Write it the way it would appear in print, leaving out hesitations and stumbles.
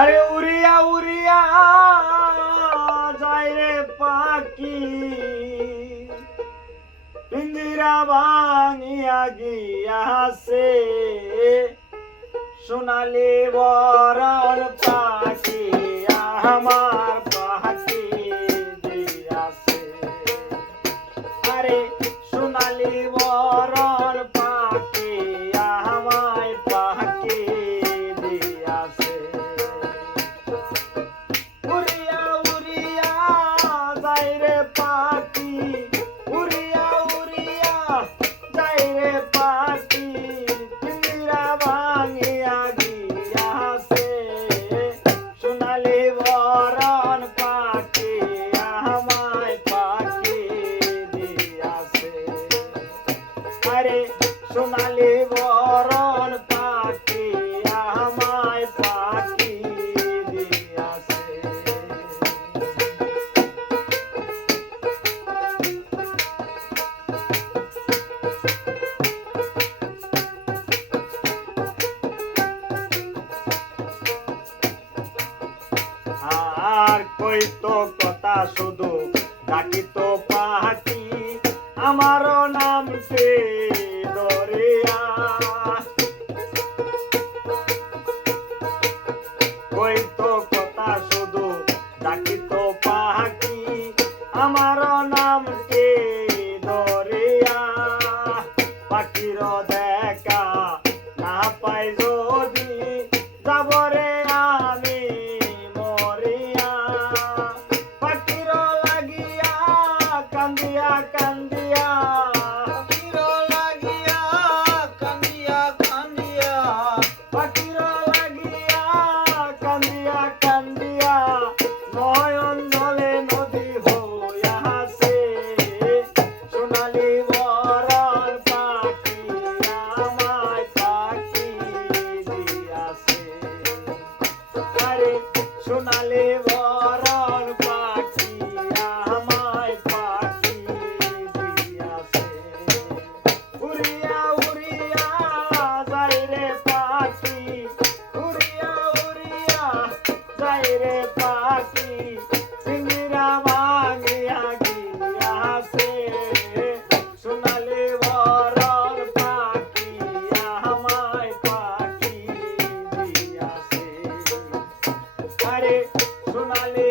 আরে উড়িয়া উড়িয়া যায় রে পাখি, পিঞ্জিরা ভাঙিয়া গিয়াছে, সোনালি বরণ পাখি আমার পাখি দিয়াছে। আরে সোনালি বরণ পাখি আমায় পাখি দিয়াছে। উড়িয়া উড়িয়া যায় রে পাখি, উড়িয়া উড়িয়া যায় রে পাখি, পিঞ্জিরা ভাঙিয়া গিয়াছে, সোনালি বরণ পাখি আমায় পাখি দিয়াছে। আরে সোনালি বরণ পাখি আমায় পাখি দিয়াছে। আর কইতো কথা শুধু ডাকিতো পাখি আমার নামকে দরিয়া। কইতো কথা শুধু ডাকিতো পাখি আমার নামকে দরিয়া। পাখির দেখা না পাই যদি যাবরে আমি মরিয়া। পাখির লাগিয়া কান্দিয়া কান্দিয়া, পাখির লাগিয়া কান্দিয়া কান্দিয়া, পাখির লাগিয়া কান্দিয়া কান্দিয়া, নয়ন জলে নদী হইয়াছে, সোনালি বরণ পাখি আমায় পাখি দিয়াছে। আরে সোনালি বরণ পাখি আমায় পাখি দিয়াছে। উড়িয়া উড়িয়া যায় রে পাখি, উড়িয়া উড়িয়া যায় রে পাখি, পিঞ্জিরা ভাঙিয়া গিয়াছে, সোনালি বরণ পাখি আমায় পাখি দিয়াছে। আরে সোনালি